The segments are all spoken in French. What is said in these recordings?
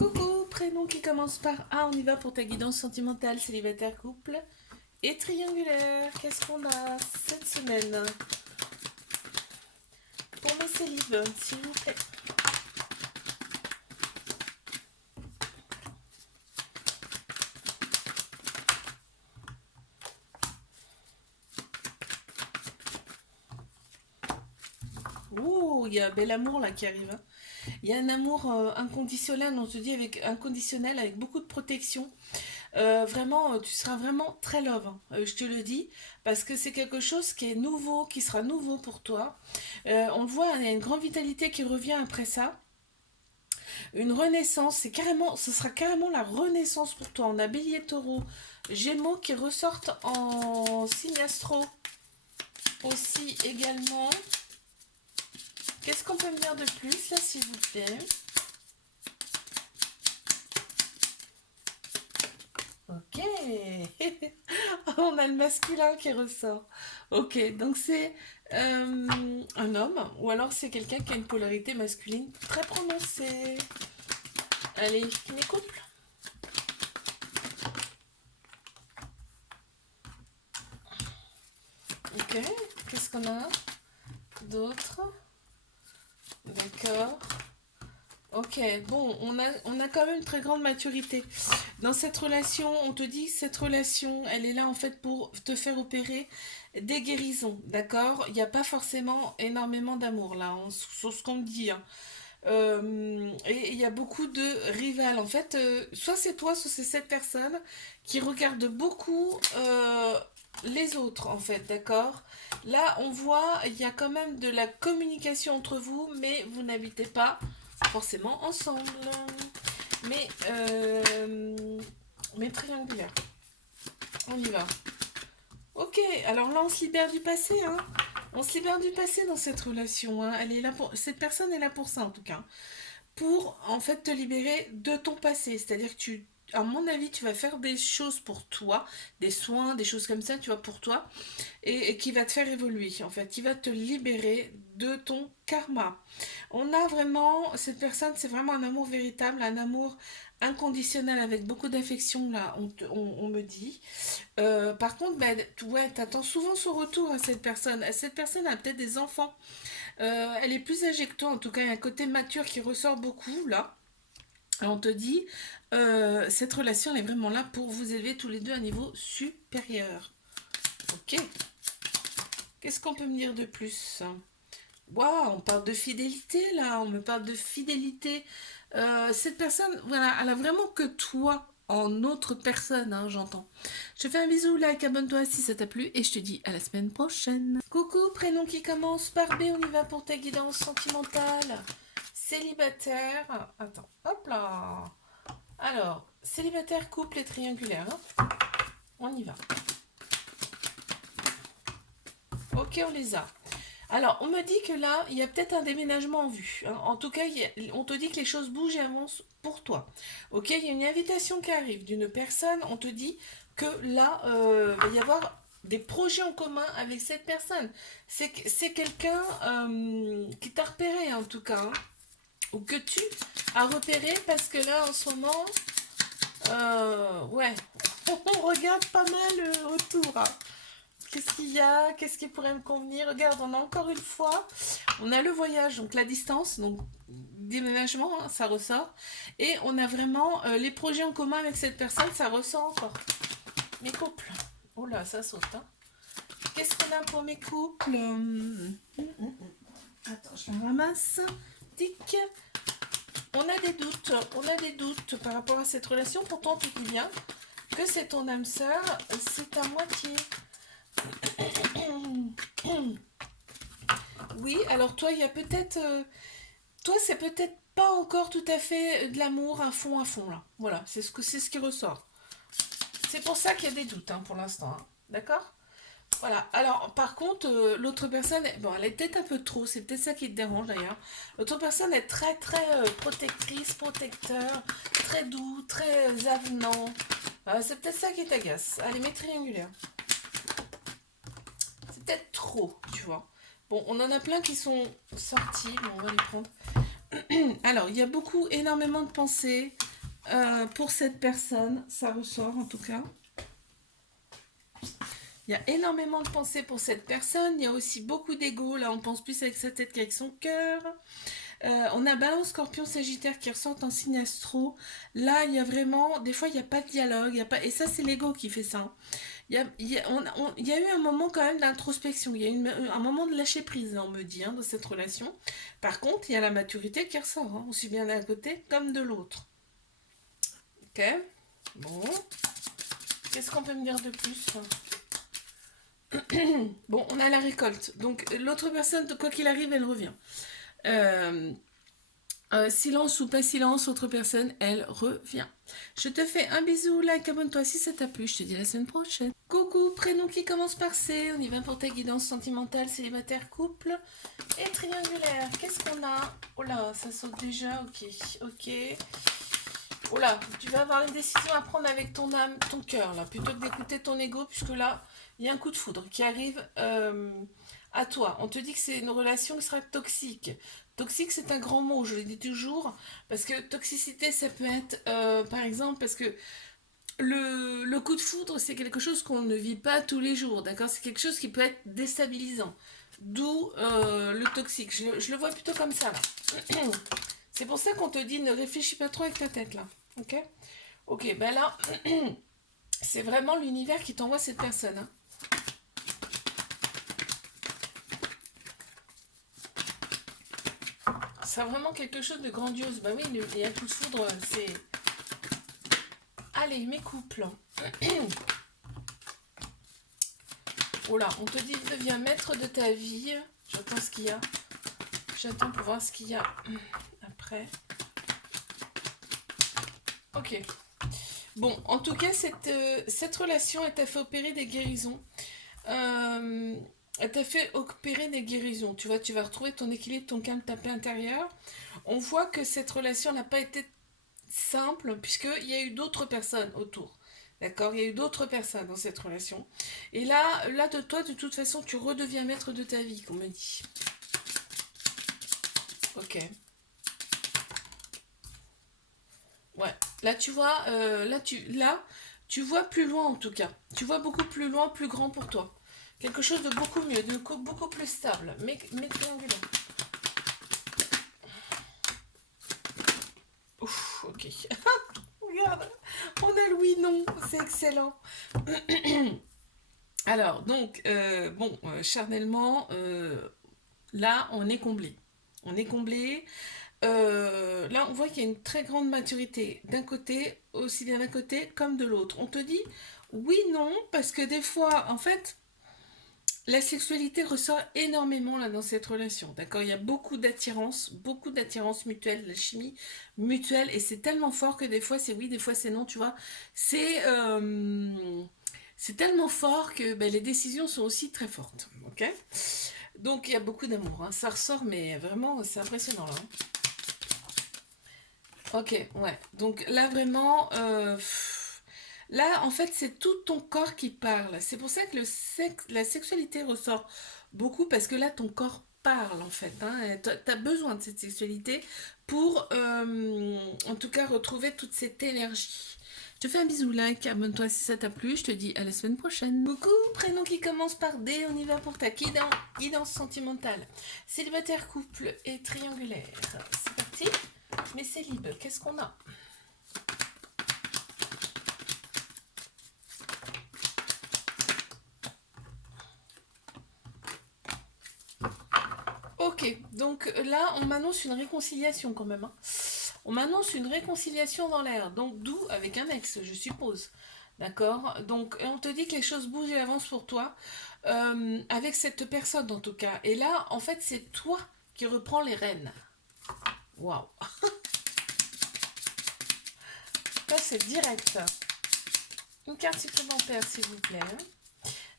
Coucou, prénom qui commence par A, on y va pour ta guidance sentimentale, célibataire, couple et triangulaire. Qu'est-ce qu'on a cette semaine pour mes célibes, s'il vous plaît? Ouh, il y a un bel amour là qui arrive, hein. Il y a un amour inconditionnel, on te dit avec inconditionnel, avec beaucoup de protection. Vraiment, tu seras vraiment très love, hein. Je te le dis, parce que c'est quelque chose qui est nouveau, qui sera nouveau pour toi. On le voit, il y a une grande vitalité qui revient après ça. Une renaissance, ce sera carrément la renaissance pour toi. On a Bélier, Taureau, Gémeaux qui ressortent en signe astro aussi également. Qu'est-ce qu'on peut me dire de plus là, s'il vous plaît? Ok. On a le masculin qui ressort. Ok, donc c'est un homme, ou alors c'est quelqu'un qui a une polarité masculine très prononcée. Allez, mes couples. Ok, qu'est-ce qu'on a d'autre? D'accord. Ok, bon, on a quand même une très grande maturité. Dans cette relation, on te dit que cette relation, elle est là en fait pour te faire opérer des guérisons, d'accord? Il n'y a pas forcément énormément d'amour là, sur ce qu'on me dit, hein. Et il y a beaucoup de rivales. En fait, soit c'est toi, soit c'est cette personne qui regarde beaucoup les autres, en fait, d'accord? Là, on voit, il y a quand même de la communication entre vous, mais vous n'habitez pas forcément ensemble. Mais, mais triangulaire. On y va. Ok, alors là, on se libère du passé, hein. On se libère du passé dans cette relation, hein. Elle est là pour... Cette personne est là pour ça, en tout cas, pour en fait te libérer de ton passé. C'est-à-dire que à mon avis, tu vas faire des choses pour toi, des soins, des choses comme ça, tu vois, pour toi, et qui va te faire évoluer, en fait, qui va te libérer de ton karma. On a vraiment, cette personne, c'est vraiment un amour véritable, un amour inconditionnel avec beaucoup d'affection, là, on me dit. Par contre, bah, ouais, t'attends souvent son retour à cette personne. Cette personne a peut-être des enfants. Elle est plus âgée que toi, en tout cas, il y a un côté mature qui ressort beaucoup, là. Et on te dit, cette relation, elle est vraiment là pour vous élever tous les deux à un niveau supérieur. Ok. Qu'est-ce qu'on peut me dire de plus? Waouh, on parle de fidélité, là. On me parle de fidélité. Cette personne, voilà, elle a vraiment que toi en autre personne, hein, j'entends. Je te fais un bisou, like, abonne-toi si ça t'a plu et je te dis à la semaine prochaine. Coucou, prénom qui commence par B, on y va pour ta guidance sentimentale. Célibataire. Attends, hop là. Alors, célibataire, couple et triangulaire, hein. On y va. Ok, on les a. Alors, on me dit que là, il y a peut-être un déménagement en vue, hein. En tout cas, on te dit que les choses bougent et avancent pour toi. Ok, il y a une invitation qui arrive d'une personne. On te dit que là, il va y avoir des projets en commun avec cette personne. C'est quelqu'un qui t'a repéré, en tout cas, hein, ou que tu as repéré parce que là, en ce moment, ouais, on regarde pas mal autour, hein. Qu'est-ce qu'il y a? Qu'est-ce qui pourrait me convenir? Regarde, on a encore une fois, on a le voyage, donc la distance, donc déménagement, hein, ça ressort. Et on a vraiment les projets en commun avec cette personne, ça ressort encore. Mes couples. Oh là, ça saute, hein. Qu'est-ce qu'on a pour mes couples? Attends, je la ramasse. Tic. On a des doutes par rapport à cette relation. Pourtant, tu dis bien que c'est ton âme sœur, c'est à moitié. Oui, alors toi, il y a peut-être... toi, c'est peut-être pas encore tout à fait de l'amour à fond, là. Voilà, c'est ce qui ressort. C'est pour ça qu'il y a des doutes, hein, pour l'instant, hein. D'accord? Voilà. Alors, par contre, l'autre personne, bon, elle est peut-être un peu trop, c'est peut-être ça qui te dérange d'ailleurs. L'autre personne est très, très protectrice, protecteur, très doux, très avenant. C'est peut-être ça qui t'agace. Allez, mes triangulaires. C'est peut-être trop, tu vois. Bon, on en a plein qui sont sortis, mais on va les prendre. Alors, il y a beaucoup, énormément de pensées, pour cette personne, ça ressort en tout cas. Il y a énormément de pensées pour cette personne. Il y a aussi beaucoup d'ego. Là, on pense plus avec sa tête qu'avec son cœur. On a Balance, Scorpion, Sagittaire qui ressortent en signe astro. Là, il y a vraiment... Des fois, il n'y a pas de dialogue. Il y a pas... Et ça, c'est l'ego qui fait ça. Il y a eu un moment quand même d'introspection. Il y a eu un moment de lâcher prise, là, on me dit, hein, dans cette relation. Par contre, il y a la maturité qui ressort, hein, aussi bien d'un côté comme de l'autre. Ok. Bon. Qu'est-ce qu'on peut me dire de plus? Bon, on a la récolte. Donc, l'autre personne, quoi qu'il arrive, elle revient. Euh, silence ou pas silence, autre personne, elle revient. Je te fais un bisou, like, abonne-toi si ça t'a plu. Je te dis à la semaine prochaine. Coucou, prénom qui commence par C. On y va pour ta guidance sentimentale, célibataire, couple et triangulaire. Qu'est-ce qu'on a? Oh là, ça saute déjà. Ok, ok. Oh là, tu vas avoir une décision à prendre avec ton âme, ton cœur, là, plutôt que d'écouter ton ego, puisque là, il y a un coup de foudre qui arrive à toi. On te dit que c'est une relation qui sera toxique. Toxique, c'est un grand mot, je le dis toujours, parce que toxicité, ça peut être, par exemple, parce que le coup de foudre, c'est quelque chose qu'on ne vit pas tous les jours, d'accord? C'est quelque chose qui peut être déstabilisant. D'où le toxique. Je le vois plutôt comme ça, là. C'est pour ça qu'on te dit ne réfléchis pas trop avec ta tête, là. Ok? Ok, ben là, c'est vraiment l'univers qui t'envoie cette personne, hein. C'est vraiment quelque chose de grandiose. Bah oui, il y a coup de foudre, c'est... Allez, mes couples. Oh là, on te dit deviens maître de ta vie. J'attends ce qu'il y a. J'attends pour voir ce qu'il y a après. Ok. Bon, en tout cas, cette relation, elle t'a fait opérer des guérisons. Elle t'a fait opérer des guérisons. Tu vois, tu vas retrouver ton équilibre, ton calme, ta paix intérieure. On voit que cette relation n'a pas été simple, puisqu'il y a eu d'autres personnes autour. D'accord? Il y a eu d'autres personnes dans cette relation. Et là, de toi, de toute façon, tu redeviens maître de ta vie, qu'on me dit. Ok. Ouais. Là, tu vois, tu vois plus loin en tout cas. Tu vois beaucoup plus loin, plus grand pour toi. Quelque chose de beaucoup mieux, de beaucoup plus stable, mais triangulaire. Ouf, ok. Regarde, on a le oui, non, c'est excellent. Alors, donc, bon, charnellement, là, on est comblé. On est comblé. Là, on voit qu'il y a une très grande maturité d'un côté, aussi bien d'un côté comme de l'autre. On te dit oui, non, parce que des fois, en fait, la sexualité ressort énormément là dans cette relation. D'accord? Il y a beaucoup d'attirance mutuelle, de la chimie mutuelle, et c'est tellement fort que des fois c'est oui, des fois c'est non, tu vois. C'est c'est tellement fort que ben, les décisions sont aussi très fortes. Ok? Donc il y a beaucoup d'amour, hein. Ça ressort, mais vraiment, c'est impressionnant là, hein. Ok, ouais. Donc là vraiment, là en fait c'est tout ton corps qui parle. C'est pour ça que la sexualité ressort beaucoup parce que là ton corps parle en fait, hein. Et t'as besoin de cette sexualité pour en tout cas retrouver toute cette énergie. Je te fais un bisou, like, abonne-toi si ça t'a plu, je te dis à la semaine prochaine. Coucou, prénom qui commence par D, on y va pour ta guidance sentimentale. Célibataire, couple et triangulaire. C'est parti. Mais c'est libre, qu'est-ce qu'on a? Ok, donc là, on m'annonce une réconciliation quand même, hein. On m'annonce une réconciliation dans l'air, donc d'où avec un ex, je suppose. D'accord? Donc on te dit que les choses bougent et avancent pour toi, avec cette personne en tout cas. Et là, en fait, c'est toi qui reprends les rênes. Waouh! Ça, c'est direct. Une carte supplémentaire, s'il vous plaît.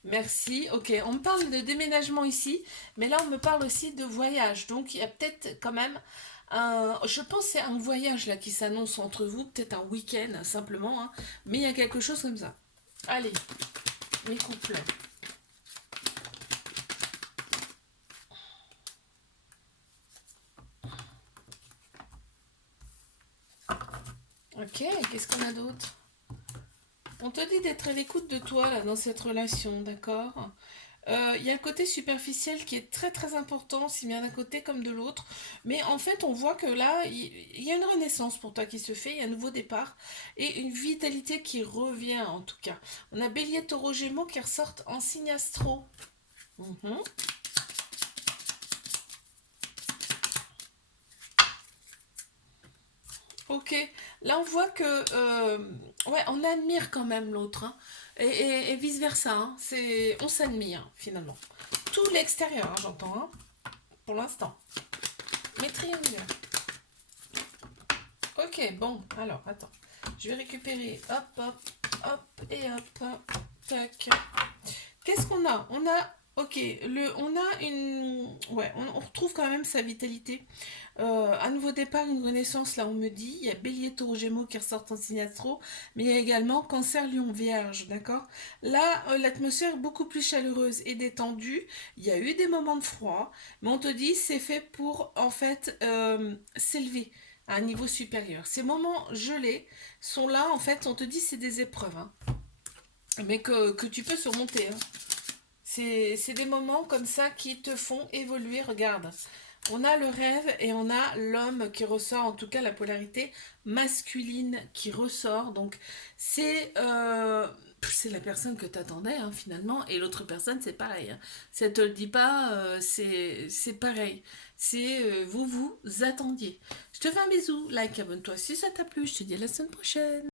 Merci. Ok, on me parle de déménagement ici, mais là on me parle aussi de voyage. Donc il y a peut-être quand même un... Je pense que c'est un voyage là qui s'annonce entre vous, peut-être un week-end simplement, hein, mais il y a quelque chose comme ça. Allez, mes couples. Ok, qu'est-ce qu'on a d'autre? On te dit d'être à l'écoute de toi là, dans cette relation, d'accord? Il y a le côté superficiel qui est très très important, si bien d'un côté comme de l'autre. Mais en fait, on voit que là, il y a une renaissance pour toi qui se fait, il y a un nouveau départ et une vitalité qui revient en tout cas. On a Bélier, Taureau, Gémeaux qui ressortent en signe astro. Mhm. Ok, là on voit que ouais, on admire quand même l'autre, hein. Et vice versa, hein. On s'admire finalement. Tout l'extérieur, hein, j'entends, hein, pour l'instant. Mais triangulaire. Ok, bon, alors attends. Je vais récupérer. Hop, hop, hop et hop. Tac. Qu'est-ce qu'on a? On a. Ok, on a une. Ouais, on retrouve quand même sa vitalité. Un nouveau départ, une renaissance, là on me dit. Il y a Bélier, Taureau, Gémeaux qui ressortent en signe astro, mais il y a également Cancer, Lion, Vierge, d'accord? Là, l'atmosphère est beaucoup plus chaleureuse et détendue. Il y a eu des moments de froid, mais on te dit c'est fait pour en fait s'élever à un niveau supérieur. Ces moments gelés sont là, en fait, on te dit c'est des épreuves, hein, mais que tu peux surmonter, hein. C'est des moments comme ça qui te font évoluer. Regarde, on a le rêve et on a l'homme qui ressort, en tout cas la polarité masculine qui ressort. Donc c'est la personne que tu attendais, hein, finalement, et l'autre personne c'est pareil, hein. Si elle te le dit pas, c'est pareil. Vous attendiez. Je te fais un bisou, like, abonne-toi si ça t'a plu. Je te dis à la semaine prochaine.